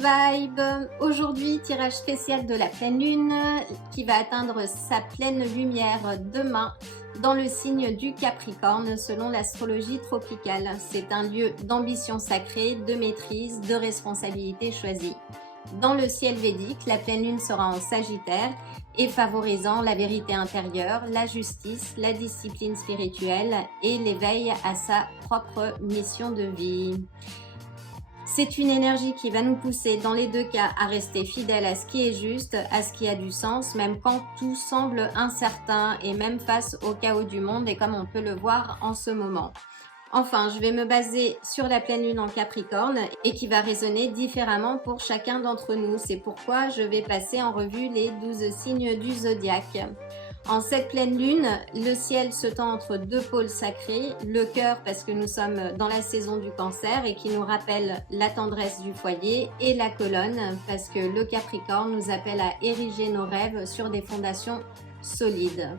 Vibe. Aujourd'hui, tirage spécial de la pleine lune qui va atteindre sa pleine lumière demain dans le signe du Capricorne selon l'astrologie tropicale. C'est un lieu d'ambition sacrée, de maîtrise, de responsabilité choisie. Dans le ciel védique, la pleine lune sera en Sagittaire et favorisant la vérité intérieure, la justice, la discipline spirituelle et l'éveil à sa propre mission de vie. C'est une énergie qui va nous pousser dans les deux cas à rester fidèles à ce qui est juste, à ce qui a du sens, même quand tout semble incertain et même face au chaos du monde et comme on peut le voir en ce moment. Enfin, je vais me baser sur la pleine lune en Capricorne et qui va résonner différemment pour chacun d'entre nous. C'est pourquoi je vais passer en revue les 12 signes du zodiaque. En cette pleine lune, le ciel se tend entre deux pôles sacrés, le cœur parce que nous sommes dans la saison du cancer et qui nous rappelle la tendresse du foyer, et la colonne parce que le Capricorne nous appelle à ériger nos rêves sur des fondations solides.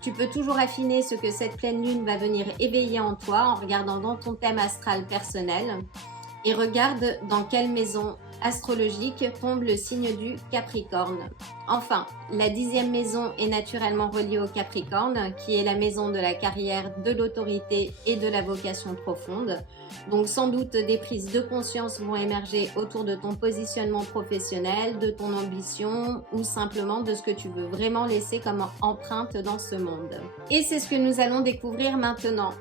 Tu peux toujours affiner ce que cette pleine lune va venir éveiller en toi en regardant dans ton thème astral personnel et regarde dans quelle maison astrologique tombe le signe du Capricorne. Enfin, la 10e maison est naturellement reliée au Capricorne, qui est la maison de la carrière, de l'autorité et de la vocation profonde. Donc sans doute des prises de conscience vont émerger autour de ton positionnement professionnel, de ton ambition ou simplement de ce que tu veux vraiment laisser comme empreinte dans ce monde. Et c'est ce que nous allons découvrir maintenant.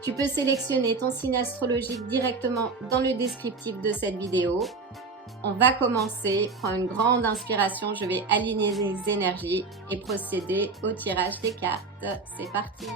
Tu peux sélectionner ton signe astrologique directement dans le descriptif de cette vidéo. On va commencer, prends une grande inspiration, je vais aligner les énergies et procéder au tirage des cartes. C'est parti!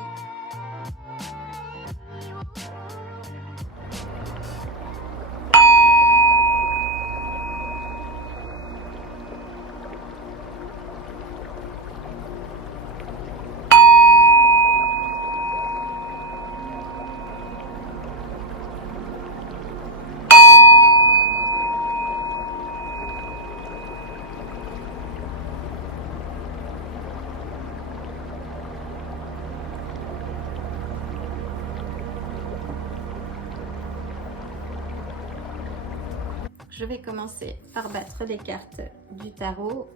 Je vais commencer par battre les cartes du tarot.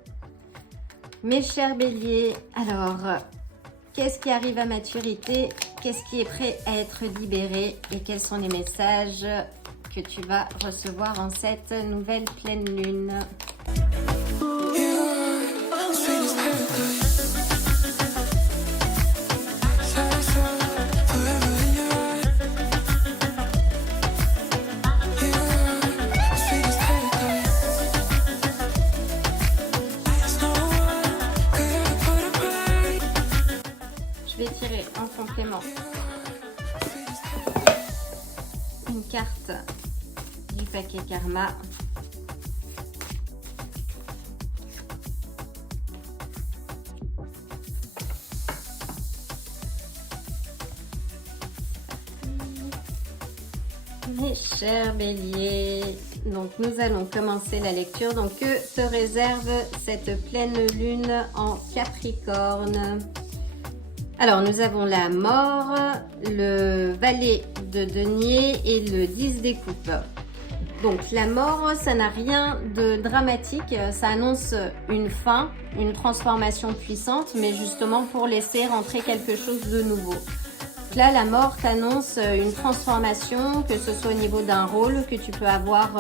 Mes chers béliers, alors, qu'est-ce qui arrive à maturité? Qu'est-ce qui est prêt à être libéré? Et quels sont les messages que tu vas recevoir en cette nouvelle pleine lune? Je vais tirer en complément une carte du paquet Karma. Mes chers béliers, donc nous allons commencer la lecture. Donc que te réserve cette pleine lune en Capricorne? Alors, nous avons la mort, le valet de denier et le 10 des coupes. Donc, la mort, ça n'a rien de dramatique. Ça annonce une fin, une transformation puissante, mais justement pour laisser rentrer quelque chose de nouveau. Donc là, la mort t'annonce une transformation, que ce soit au niveau d'un rôle que tu peux avoir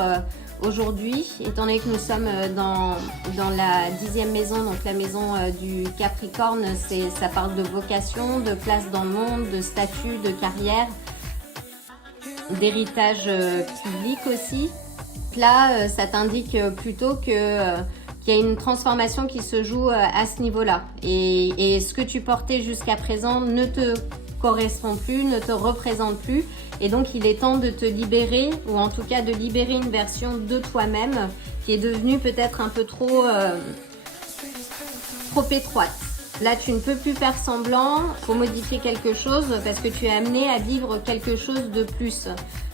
aujourd'hui, étant donné que nous sommes dans la 10e maison, donc la maison du Capricorne, ça parle de vocation, de place dans le monde, de statut, de carrière, d'héritage public aussi. Là, ça t'indique plutôt qu'il y a une transformation qui se joue à ce niveau-là. Et ce que tu portais jusqu'à présent ne te correspond plus, ne te représente plus, et donc il est temps de te libérer, ou en tout cas de libérer une version de toi-même qui est devenue peut-être un peu trop étroite. Là, tu ne peux plus faire semblant, il faut modifier quelque chose parce que tu es amené à vivre quelque chose de plus.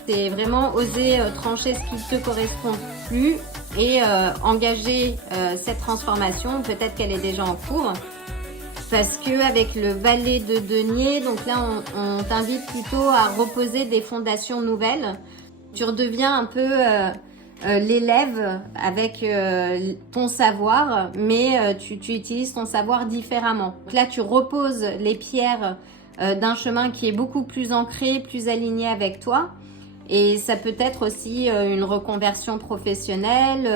C'est vraiment oser trancher ce qui ne te correspond plus et engager cette transformation. Peut-être qu'elle est déjà en cours. Parce que avec le valet de denier, donc là on t'invite plutôt à reposer des fondations nouvelles. Tu redeviens un peu l'élève avec ton savoir, mais tu utilises ton savoir différemment. Donc là, tu reposes les pierres d'un chemin qui est beaucoup plus ancré, plus aligné avec toi. Et ça peut être aussi une reconversion professionnelle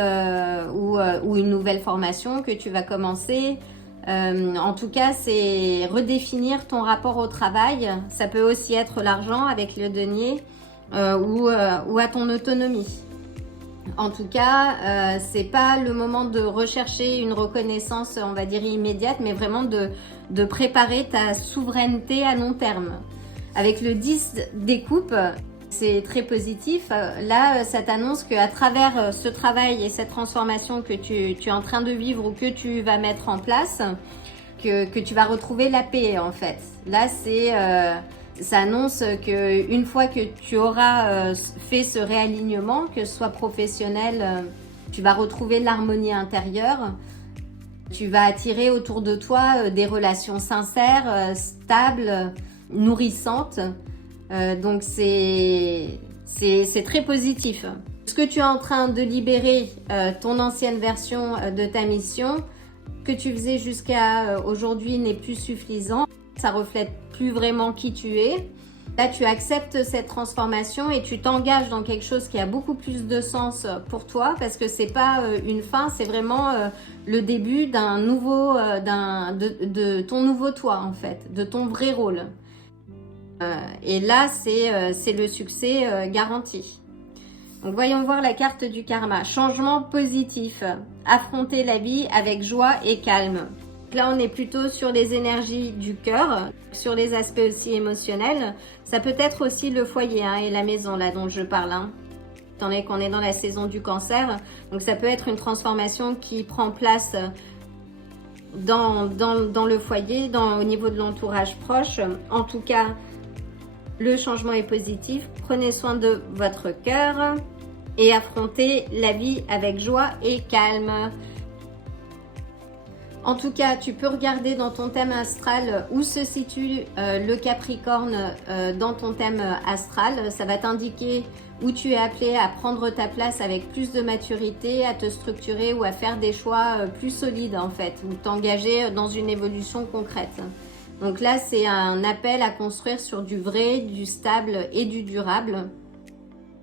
ou une nouvelle formation que tu vas commencer. En tout cas, c'est redéfinir ton rapport au travail. Ça peut aussi être l'argent avec le denier ou à ton autonomie. En tout cas, c'est pas le moment de rechercher une reconnaissance, on va dire immédiate, mais vraiment de préparer ta souveraineté à long terme. Avec le 10 des coupes, c'est très positif. Là, ça t'annonce qu'à travers ce travail et cette transformation que tu es en train de vivre ou que tu vas mettre en place, que tu vas retrouver la paix en fait. Là, ça annonce qu'une fois que tu auras fait ce réalignement, que ce soit professionnel, tu vas retrouver l'harmonie intérieure. Tu vas attirer autour de toi des relations sincères, stables, nourrissantes. Donc c'est très positif. Ce que tu es en train de libérer, ton ancienne version de ta mission, que tu faisais jusqu'à aujourd'hui n'est plus suffisant. Ça reflète plus vraiment qui tu es. Là, tu acceptes cette transformation et tu t'engages dans quelque chose qui a beaucoup plus de sens pour toi parce que c'est pas une fin, c'est vraiment le début d'un nouveau, de ton nouveau toi en fait, de ton vrai rôle. Et là, c'est le succès garanti. Donc, voyons voir la carte du karma. Changement positif. Affronter la vie avec joie et calme. Là, on est plutôt sur les énergies du cœur, sur les aspects aussi émotionnels. Ça peut être aussi le foyer et la maison là dont je parle. Étant donné qu'on est dans la saison du cancer. Donc, ça peut être une transformation qui prend place dans le foyer, au niveau de l'entourage proche. En tout cas, le changement est positif. Prenez soin de votre cœur et affrontez la vie avec joie et calme. En tout cas, tu peux regarder dans ton thème astral où se situe le Capricorne dans ton thème astral. Ça va t'indiquer où tu es appelé à prendre ta place avec plus de maturité, à te structurer ou à faire des choix plus solides en fait, ou t'engager dans une évolution concrète. Donc là, c'est un appel à construire sur du vrai, du stable et du durable.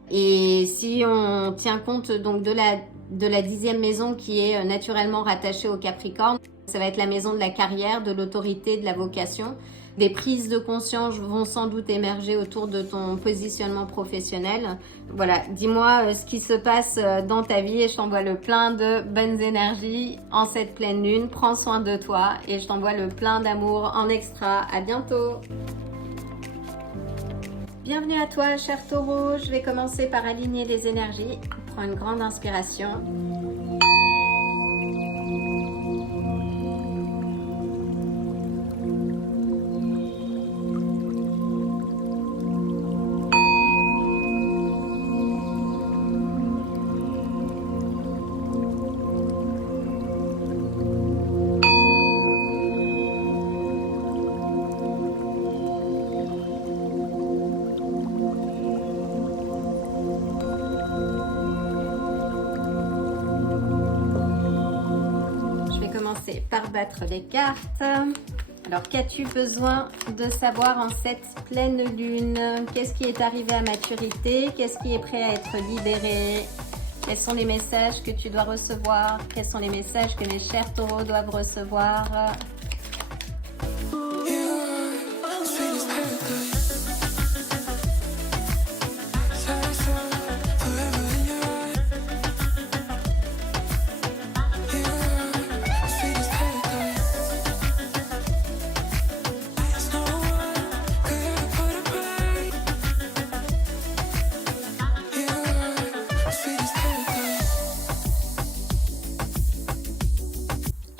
Et si on tient compte donc de la 10e maison qui est naturellement rattachée au Capricorne, ça va être la maison de la carrière, de l'autorité, de la vocation. Des prises de conscience vont sans doute émerger autour de ton positionnement professionnel. Voilà, dis-moi ce qui se passe dans ta vie et je t'envoie le plein de bonnes énergies en cette pleine lune. Prends soin de toi et je t'envoie le plein d'amour en extra. À bientôt! Bienvenue à toi, cher taureau. Je vais commencer par aligner les énergies. Prends une grande inspiration. Par battre les cartes. Alors, qu'as-tu besoin de savoir en cette pleine lune? Qu'est-ce qui est arrivé à maturité? Qu'est-ce qui est prêt à être libéré? Quels sont les messages que tu dois recevoir? Quels sont les messages que les chers taureaux doivent recevoir?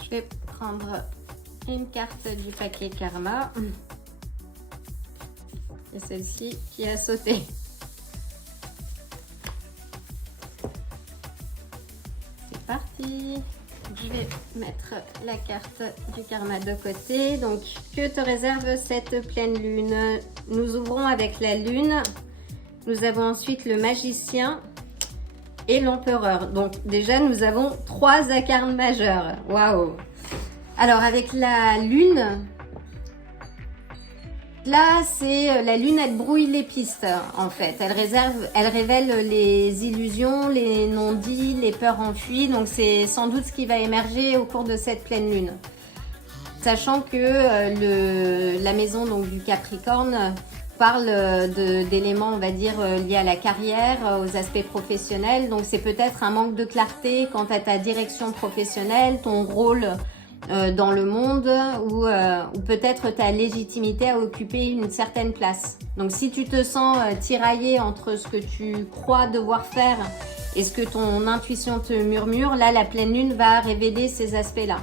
Je vais prendre une carte du paquet karma et celle-ci qui a sauté. C'est parti. Je vais mettre la carte du karma de côté. Donc, que te réserve cette pleine lune? Nous ouvrons avec la lune. Nous avons ensuite le magicien et l'empereur. Donc déjà, nous avons 3 arcanes majeurs. Waouh! Alors avec la lune, là c'est la lune, elle brouille les pistes en fait. Elle révèle les illusions, les non-dits, les peurs enfuies. Donc c'est sans doute ce qui va émerger au cours de cette pleine lune. Sachant que la maison donc, du Capricorne parle d'éléments, on va dire, liés à la carrière, aux aspects professionnels. Donc c'est peut-être un manque de clarté quant à ta direction professionnelle, ton rôle dans le monde ou peut-être ta légitimité à occuper une certaine place. Donc si tu te sens tiraillé entre ce que tu crois devoir faire et ce que ton intuition te murmure, là la pleine lune va révéler ces aspects-là.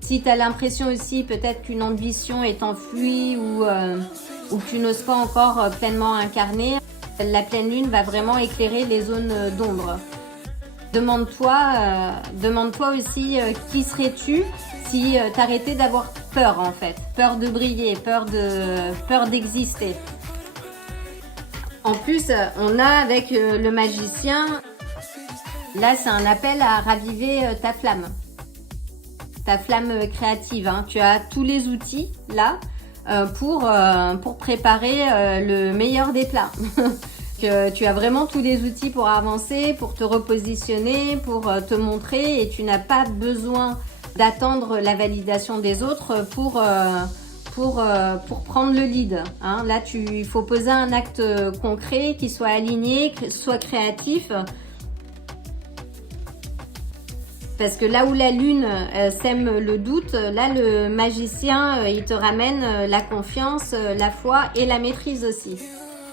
Si tu as l'impression aussi peut-être qu'une ambition est enfouie ou que tu n'oses pas encore pleinement incarner, la pleine lune va vraiment éclairer les zones d'ombre. Demande-toi aussi qui serais-tu si t'arrêtais d'avoir peur en fait, peur de briller, peur d'exister. En plus, on a avec le magicien, là c'est un appel à raviver ta flamme créative. Hein. Tu as tous les outils là pour préparer le meilleur des plats. Que tu as vraiment tous les outils pour avancer, pour te repositionner, pour te montrer et tu n'as pas besoin d'attendre la validation des autres pour prendre le lead. Hein. Là, il faut poser un acte concret qui soit aligné, qui soit créatif. Parce que là où la lune sème le doute, là le magicien, il te ramène la confiance, la foi et la maîtrise aussi.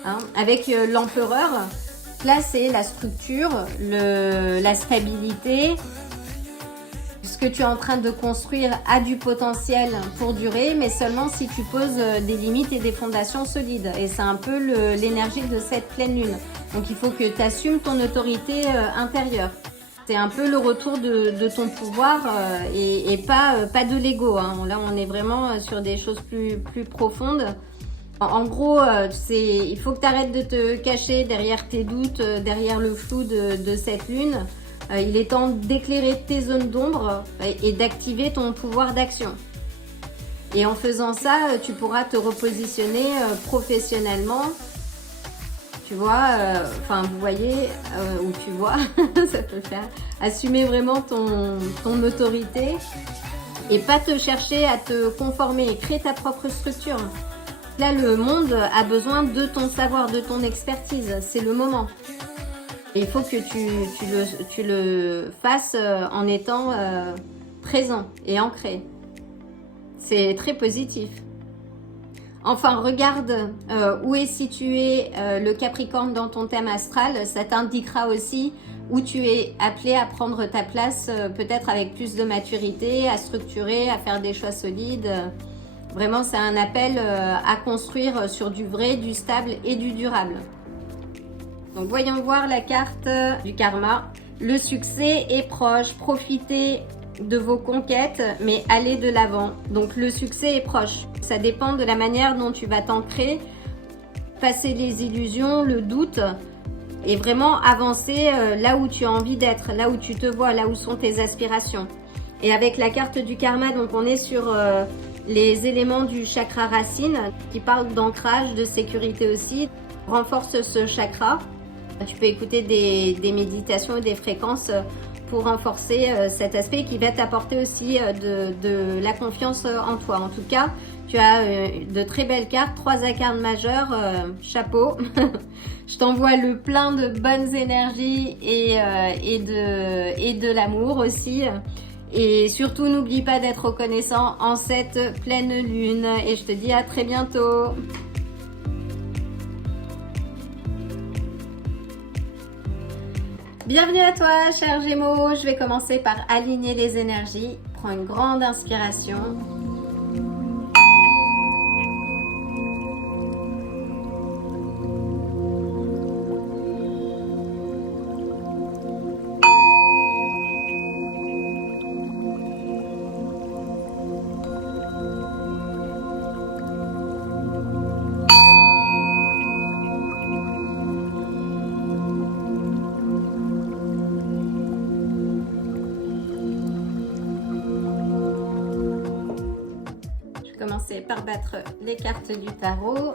Hein. Avec l'empereur, là c'est la structure, la stabilité. Ce que tu es en train de construire a du potentiel pour durer, mais seulement si tu poses des limites et des fondations solides. Et c'est un peu l'énergie de cette pleine lune. Donc il faut que tu assumes ton autorité intérieure. C'est un peu le retour de ton pouvoir et pas de l'ego. Hein. Là, on est vraiment sur des choses plus profondes. En gros, il faut que tu arrêtes de te cacher derrière tes doutes, derrière le flou de cette lune. Il est temps d'éclairer tes zones d'ombre et d'activer ton pouvoir d'action. Et en faisant ça, tu pourras te repositionner professionnellement. Tu vois, vous voyez, ou tu vois, ça peut le faire. Assumer vraiment ton autorité et pas te chercher à te conformer, créer ta propre structure. Là, le monde a besoin de ton savoir, de ton expertise. C'est le moment. Et il faut que tu le fasses en étant présent et ancré. C'est très positif. Enfin, regarde où est situé le Capricorne dans ton thème astral. Ça t'indiquera aussi où tu es appelé à prendre ta place, peut-être avec plus de maturité, à structurer, à faire des choix solides. Vraiment, c'est un appel à construire sur du vrai, du stable et du durable. Donc, voyons voir la carte du karma. Le succès est proche. Profitez de vos conquêtes, mais allez de l'avant. Donc le succès est proche. Ça dépend de la manière dont tu vas t'ancrer, passer les illusions, le doute et vraiment avancer là où tu as envie d'être, là où tu te vois, là où sont tes aspirations. Et avec la carte du karma, donc on est sur les éléments du chakra racine qui parlent d'ancrage, de sécurité aussi. Renforce ce chakra. Tu peux écouter des méditations et des fréquences pour renforcer cet aspect qui va t'apporter aussi de la confiance en toi. En tout cas, tu as de très belles cartes, 3 arcanes majeures, chapeau. Je t'envoie le plein de bonnes énergies et de l'amour aussi. Et surtout, n'oublie pas d'être reconnaissant en cette pleine lune. Et je te dis à très bientôt. Bienvenue à toi, cher Gémeaux. Je vais commencer par aligner les énergies. Prends une grande inspiration. commencer par battre les cartes du tarot.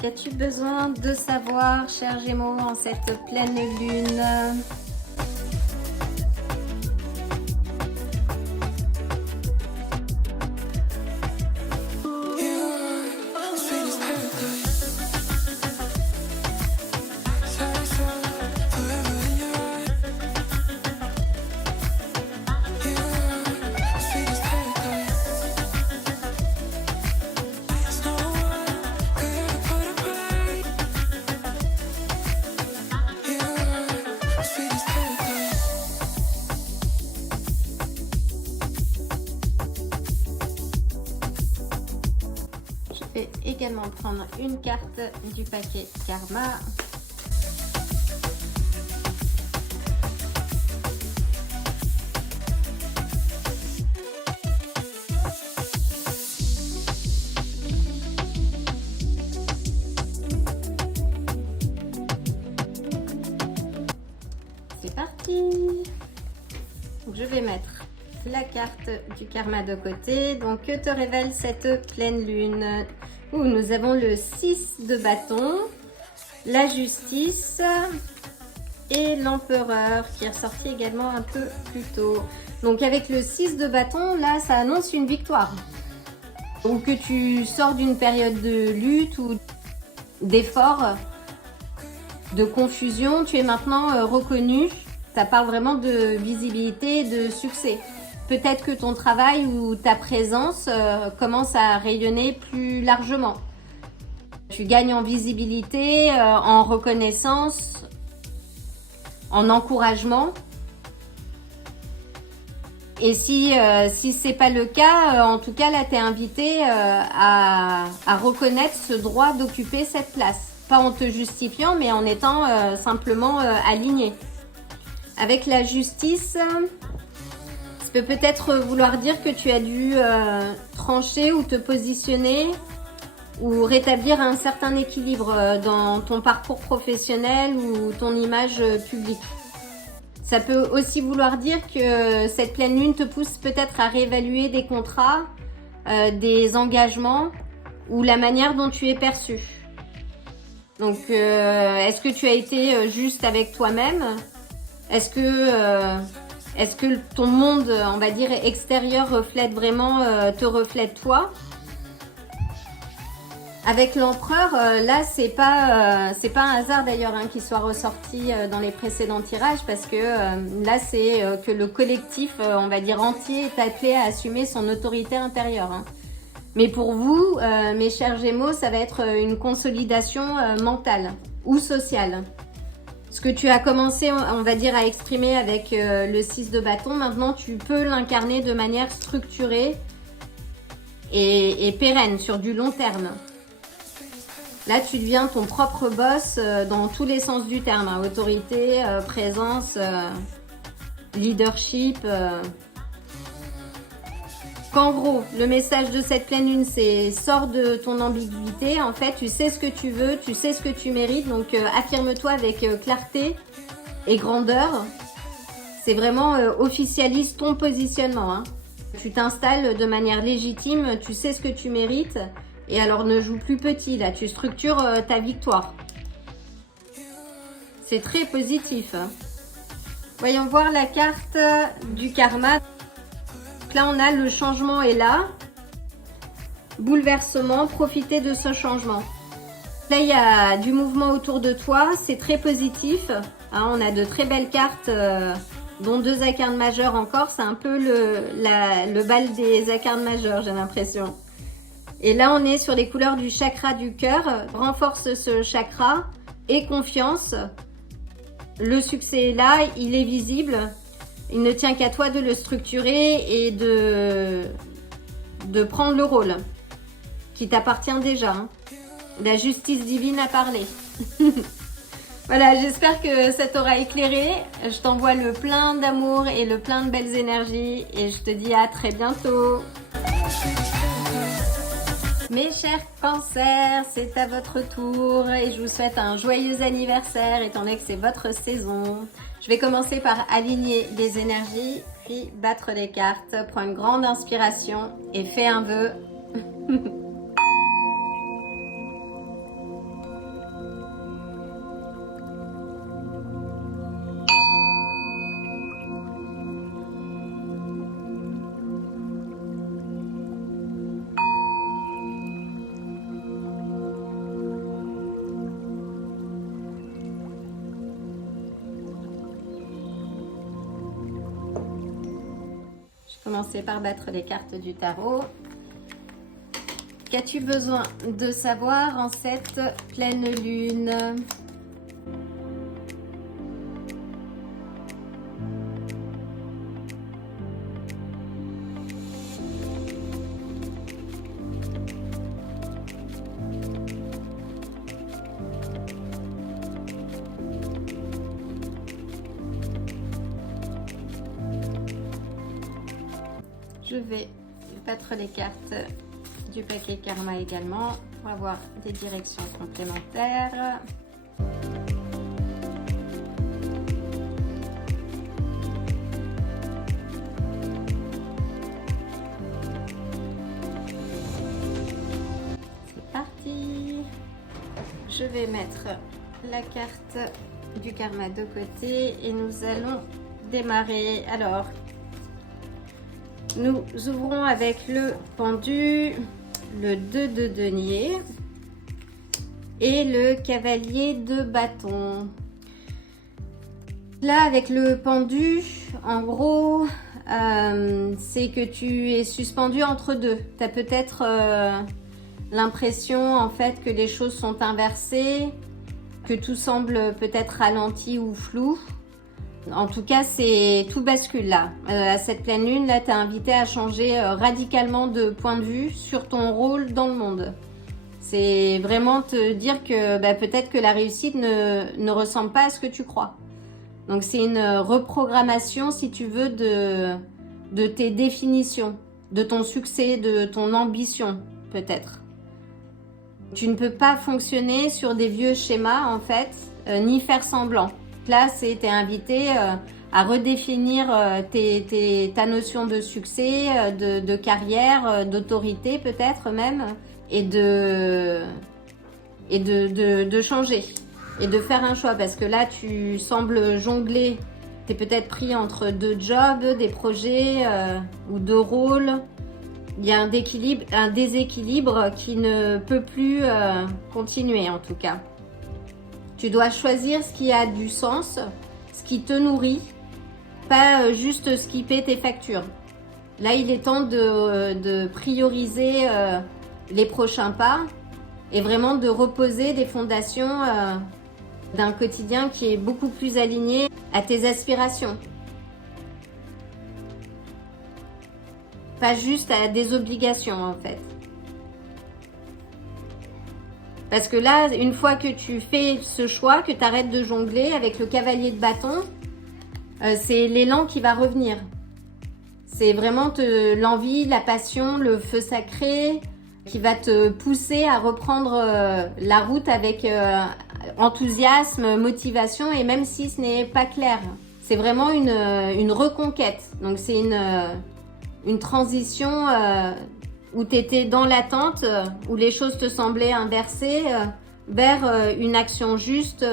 Qu'as-tu besoin de savoir, cher Gémeaux, en cette pleine lune? Je vais également prendre une carte du paquet Karma. C'est parti! Donc, je vais mettre la carte du karma de côté. Donc, que te révèle cette pleine lune? Nous avons le 6 de bâton, la justice et l'empereur qui est ressorti également un peu plus tôt. Donc, avec le 6 de bâton, là, ça annonce une victoire. Donc, que tu sors d'une période de lutte ou d'effort, de confusion, tu es maintenant reconnu. Ça parle vraiment de visibilité et de succès. Peut-être que ton travail ou ta présence commence à rayonner plus largement. Tu gagnes en visibilité, en reconnaissance, en encouragement. Et si c'est pas le cas, en tout cas là tu es invité à reconnaître ce droit d'occuper cette place. Pas en te justifiant, mais en étant simplement aligné. Avec la justice, ça peut peut-être vouloir dire que tu as dû trancher ou te positionner ou rétablir un certain équilibre dans ton parcours professionnel ou ton image publique. Ça peut aussi vouloir dire que cette pleine lune te pousse peut-être à réévaluer des contrats, des engagements ou la manière dont tu es perçu. Donc, est-ce que tu as été juste avec toi-même ? Est-ce que ton monde, on va dire, extérieur reflète vraiment, te reflète toi? Avec l'empereur, là, c'est pas un hasard d'ailleurs qu'il soit ressorti dans les précédents tirages parce que là, c'est que le collectif, on va dire entier, est appelé à assumer son autorité intérieure. Mais pour vous, mes chers Gémeaux, ça va être une consolidation mentale ou sociale. Ce que tu as commencé, on va dire, à exprimer avec le 6 de bâton, maintenant tu peux l'incarner de manière structurée et pérenne, sur du long terme. Là, tu deviens ton propre boss dans tous les sens du terme. Autorité, présence, leadership. Qu'en gros, le message de cette pleine lune, c'est sors de ton ambiguïté. En fait, tu sais ce que tu veux, tu sais ce que tu mérites. Donc, affirme-toi avec clarté et grandeur. C'est vraiment officialise ton positionnement. Tu t'installes de manière légitime, tu sais ce que tu mérites. Et alors, ne joue plus petit, là. Tu structures ta victoire. C'est très positif. Voyons voir la carte du karma. Là, on a le changement est là. Bouleversement, profitez de ce changement. Là, il y a du mouvement autour de toi, c'est très positif. On a de très belles cartes, dont 2 arcanes majeures encore. C'est un peu le bal des arcanes majeures, j'ai l'impression. Et là, on est sur les couleurs du chakra du cœur. Renforce ce chakra et confiance. Le succès est là, il est visible. Il ne tient qu'à toi de le structurer et de prendre le rôle qui t'appartient déjà. La justice divine a parlé. Voilà, j'espère que ça t'aura éclairé. Je t'envoie le plein d'amour et le plein de belles énergies et je te dis à très bientôt. Mes chers cancers, c'est à votre tour et je vous souhaite un joyeux anniversaire étant donné que c'est votre saison. Je vais commencer par aligner les énergies, puis battre les cartes. Prends une grande inspiration et fais un vœu. Commencer par battre les cartes du tarot. Qu'as-tu besoin de savoir en cette pleine lune? Je vais battre les cartes du paquet Karma également pour avoir des directions complémentaires. C'est parti. Je vais mettre la carte du Karma de côté et nous allons démarrer. Alors, nous ouvrons avec le pendu, le 2 de denier et le cavalier de bâton. Là, avec le pendu, en gros, c'est que tu es suspendu entre deux. Tu as peut-être l'impression en fait que les choses sont inversées, que tout semble peut-être ralenti ou flou. En tout cas, c'est tout bascule là. À cette pleine lune, là, tu es invité à changer radicalement de point de vue sur ton rôle dans le monde. C'est vraiment te dire que peut-être que la réussite ne ressemble pas à ce que tu crois. Donc, c'est une reprogrammation, si tu veux, de tes définitions, de ton succès, de ton ambition, peut-être. Tu ne peux pas fonctionner sur des vieux schémas, en fait, ni faire semblant. Là, t'es invité à redéfinir ta notion de succès, de carrière, d'autorité peut-être même, et de changer et de faire un choix. Parce que là, tu sembles jongler, tu es peut-être pris entre deux jobs, des projets ou deux rôles. Il y a un déséquilibre qui ne peut plus continuer en tout cas. Tu dois choisir ce qui a du sens, ce qui te nourrit, pas juste skipper tes factures. Là, il est temps de prioriser les prochains pas et vraiment de reposer des fondations d'un quotidien qui est beaucoup plus aligné à tes aspirations. Pas juste à des obligations en fait. Parce que là, une fois que tu fais ce choix, que tu arrêtes de jongler avec le cavalier de bâton, c'est l'élan qui va revenir. C'est vraiment l'envie, la passion, le feu sacré qui va te pousser à reprendre la route avec enthousiasme, motivation et même si ce n'est pas clair. C'est vraiment une reconquête. Donc c'est une transition où tu étais dans l'attente, où les choses te semblaient inversées, vers une action juste,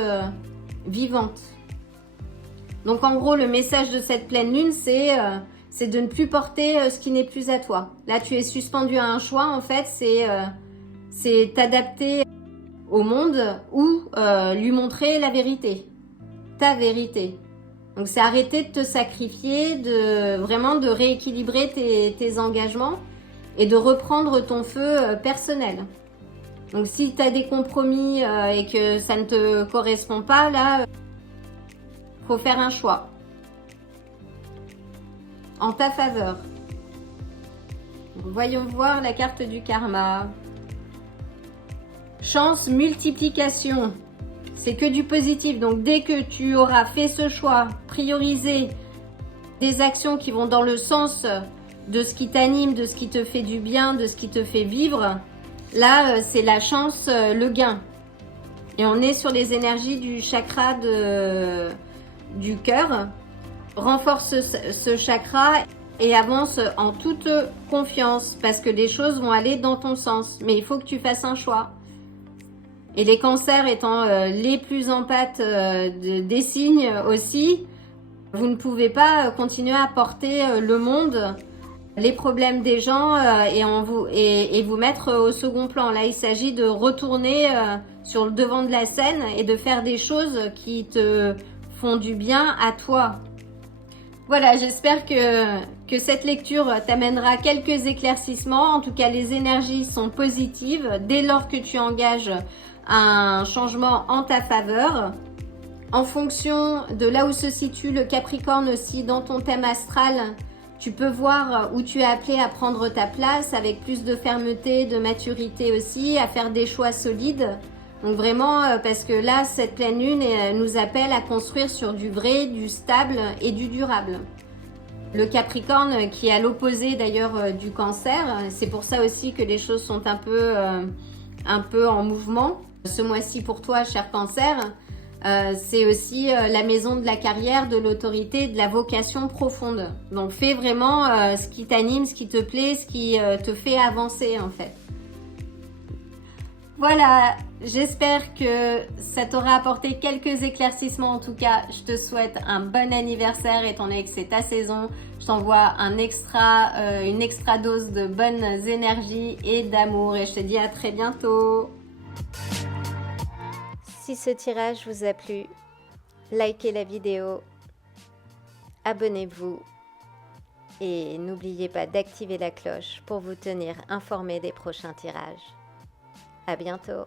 vivante. Donc en gros, le message de cette pleine lune, c'est de ne plus porter ce qui n'est plus à toi. Là, tu es suspendu à un choix, en fait, c'est t'adapter au monde ou lui montrer la vérité, ta vérité. Donc c'est arrêter de te sacrifier, vraiment de rééquilibrer tes engagements et de reprendre ton feu personnel. Donc si tu as des compromis et que ça ne te correspond pas, là, faut faire un choix en ta faveur. Voyons voir la carte du karma. Chance, multiplication. C'est que du positif. Donc dès que tu auras fait ce choix, priorisé des actions qui vont dans le sens de ce qui t'anime, de ce qui te fait du bien, de ce qui te fait vivre, là, c'est la chance, le gain. Et on est sur les énergies du chakra du cœur. Renforce ce chakra et avance en toute confiance parce que les choses vont aller dans ton sens. Mais il faut que tu fasses un choix. Et les cancers étant les plus en pâte des signes aussi, vous ne pouvez pas continuer à porter le monde, les problèmes des gens et vous mettre au second plan. Là, il s'agit de retourner sur le devant de la scène et de faire des choses qui te font du bien à toi. Voilà, j'espère que cette lecture t'amènera quelques éclaircissements. En tout cas, les énergies sont positives dès lors que tu engages un changement en ta faveur. En fonction de là où se situe le Capricorne aussi dans ton thème astral, tu peux voir où tu es appelé à prendre ta place avec plus de fermeté, de maturité aussi, à faire des choix solides. Donc vraiment, parce que là, cette pleine lune nous appelle à construire sur du vrai, du stable et du durable. Le Capricorne qui est à l'opposé d'ailleurs du Cancer, c'est pour ça aussi que les choses sont un peu en mouvement. Ce mois-ci pour toi, cher Cancer, c'est aussi la maison de la carrière, de l'autorité, de la vocation profonde. Donc fais vraiment ce qui t'anime, ce qui te plaît, ce qui te fait avancer en fait. Voilà, j'espère que ça t'aura apporté quelques éclaircissements. En tout cas, je te souhaite un bon anniversaire étant donné que c'est ta saison. Je t'envoie une extra dose de bonnes énergies et d'amour et je te dis à très bientôt. Si ce tirage vous a plu, likez la vidéo, abonnez-vous et n'oubliez pas d'activer la cloche pour vous tenir informé des prochains tirages. À bientôt.